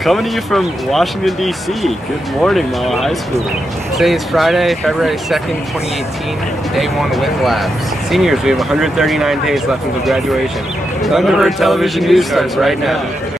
Coming to you from Washington, D.C. Good morning, Mahwah High School. Today is Friday, February 2nd, 2018, Day 1 Wind Labs. Seniors, we have 139 days left until graduation. Thunderbird Television News starts right now.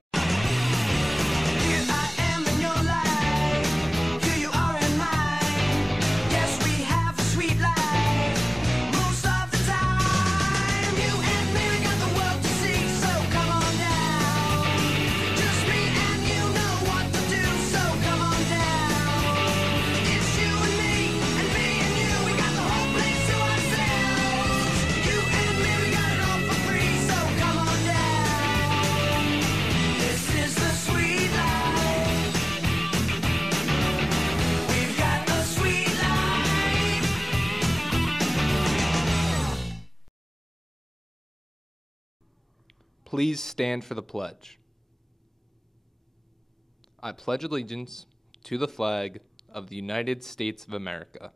Please stand for the pledge. I pledge allegiance to the flag of the United States of America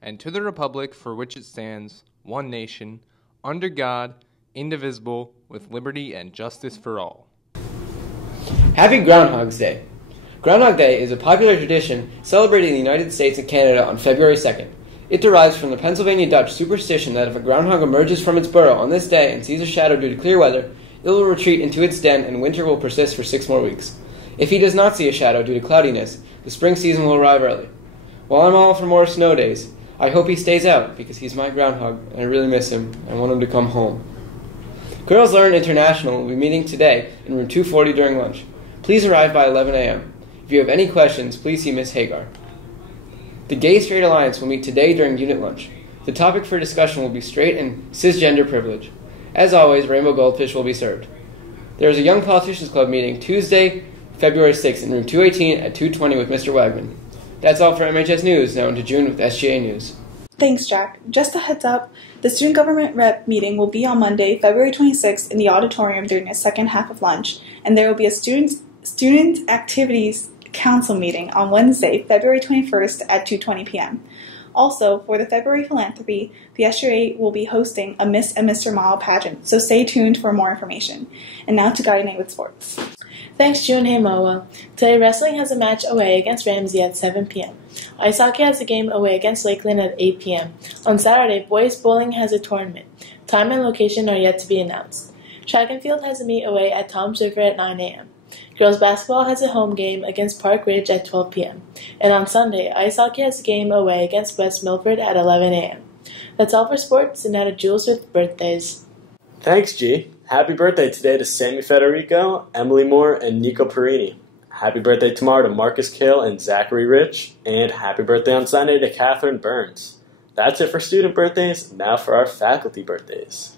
and to the republic for which it stands, one nation, under God, indivisible, with liberty and justice for all. Happy Groundhog's Day. Groundhog Day is a popular tradition celebrated in the United States and Canada on February 2nd. It derives from the Pennsylvania Dutch superstition that if a groundhog emerges from its burrow on this day and sees a shadow due to clear weather, it will retreat into its den and winter will persist for 6 more weeks. If he does not see a shadow due to cloudiness, the spring season will arrive early. While I'm all for more snow days, I hope he stays out because he's my groundhog and I really miss him. I want him to come home. Girls Learn International will be meeting today in room 240 during lunch. Please arrive by 11 a.m. If you have any questions, please see Miss Hagar. The Gay Straight Alliance will meet today during unit lunch. The topic for discussion will be straight and cisgender privilege. As always, Rainbow Goldfish will be served. There is a Young Politicians Club meeting Tuesday, February 6th in room 218 at 2:20 with Mr. Wagman. That's all for MHS News. Now into June with SGA News. Thanks, Jack. Just a heads up, the Student Government Rep meeting will be on Monday, February 26th in the auditorium during the second half of lunch, and there will be a Student Activities Council meeting on Wednesday, February 21st at 2:20 p.m. Also, for the February Philanthropy, the SGA will be hosting a Miss and Mr. Mahwah pageant, so stay tuned for more information. And now to Guiding It with Sports. Thanks, June. Hey, Mahwah. Today, wrestling has a match away against Ramsey at 7 p.m. Ice hockey has a game away against Lakeland at 8 p.m. On Saturday, boys bowling has a tournament. Time and location are yet to be announced. Track and field has a meet away at Tom's River at 9 a.m. Girls basketball has a home game against Park Ridge at 12 p.m. And on Sunday, ice hockey has a game away against West Milford at 11 a.m. That's all for sports, and now to Jules with birthdays. Thanks, G. Happy birthday today to Sammy Federico, Emily Moore, and Nico Perini. Happy birthday tomorrow to Marcus Kill and Zachary Rich. And happy birthday on Sunday to Catherine Burns. That's it for student birthdays. Now for our faculty birthdays.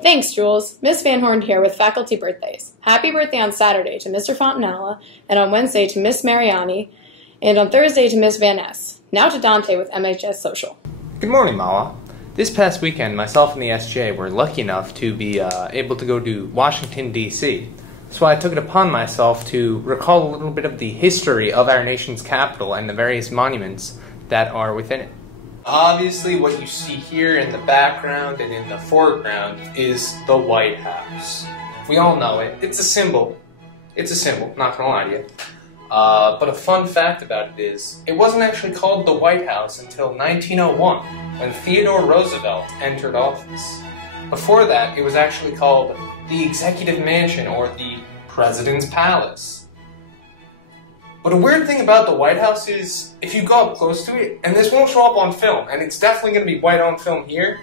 Thanks, Jules. Miss Van Horn here with faculty birthdays. Happy birthday on Saturday to Mr. Fontanella, and on Wednesday to Miss Mariani, and on Thursday to Miss Van Ness. Now to Dante with MHS Social. Good morning, Mahwah. This past weekend, myself and the SJ were lucky enough to be able to go to Washington, D.C. So I took it upon myself to recall a little bit of the history of our nation's capital and the various monuments that are within it. Obviously, what you see here in the background and in the foreground is the White House. We all know it. It's a symbol. It's a symbol, not gonna lie to you. But a fun fact about it is, it wasn't actually called the White House until 1901, when Theodore Roosevelt entered office. Before that, it was actually called the Executive Mansion, or the President's Palace. But a weird thing about the White House is, if you go up close to it, and this won't show up on film, and it's definitely going to be white on film here,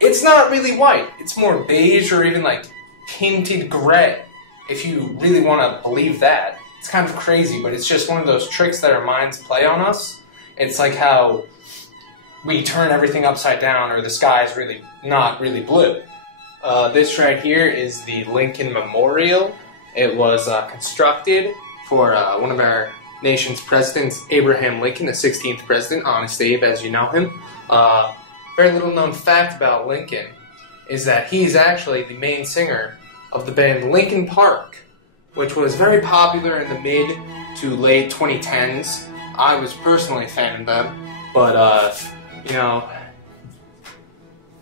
it's not really white. It's more beige or even like tinted gray, if you really want to believe that. It's kind of crazy, but it's just one of those tricks that our minds play on us. It's like how we turn everything upside down, or the sky is really not really blue. This right here is the Lincoln Memorial. It was constructed for one of our nation's presidents, Abraham Lincoln, the 16th president, Honest Abe, as you know him. Very little known fact about Lincoln is that he's actually the main singer of the band Linkin Park, which was very popular in the mid to late 2010s. I was personally a fan of them, but you know,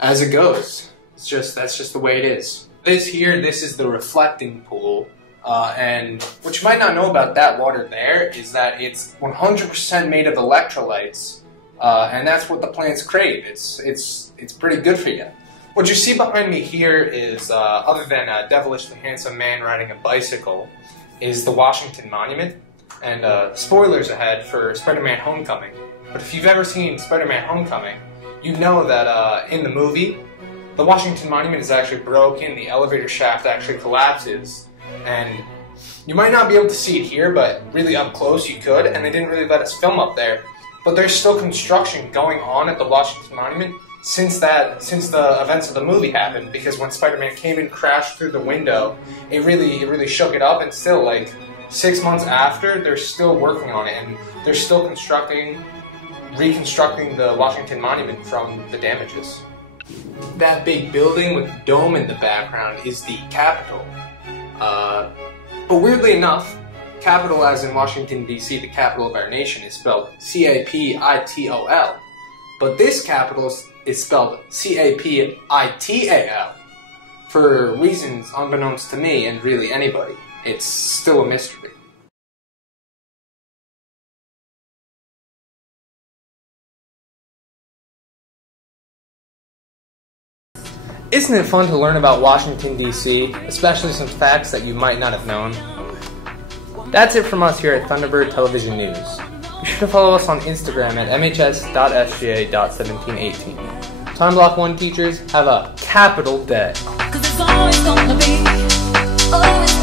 as it goes, that's just the way it is. This is the reflecting pool And what you might not know about that water there is that it's 100% made of electrolytes, and that's what the plants crave. It's pretty good for you. What you see behind me here is, other than a devilishly handsome man riding a bicycle, is the Washington Monument. And spoilers ahead for Spider-Man Homecoming. But if you've ever seen Spider-Man Homecoming, you know that in the movie, the Washington Monument is actually broken, the elevator shaft actually collapses, and you might not be able to see it here, but really up close you could, and they didn't really let us film up there. But there's still construction going on at the Washington Monument since the events of the movie happened, because when Spider-Man came and crashed through the window, it really shook it up, and still, like, 6 months after, they're still working on it, and they're still reconstructing the Washington Monument from the damages. That big building with the dome in the background is the Capitol. But weirdly enough, Capitol, as in Washington, D.C., the capital of our nation, is spelled C-A-P-I-T-O-L. But this Capitol is spelled C-A-P-I-T-A-L. For reasons unbeknownst to me and really anybody. It's still a mystery. Isn't it fun to learn about Washington, D.C., especially some facts that you might not have known? That's it from us here at Thunderbird Television News. Be sure to follow us on Instagram at mhs.sga.1718. Time Block 1 teachers, have a capital day. 'Cause it's always gonna be, always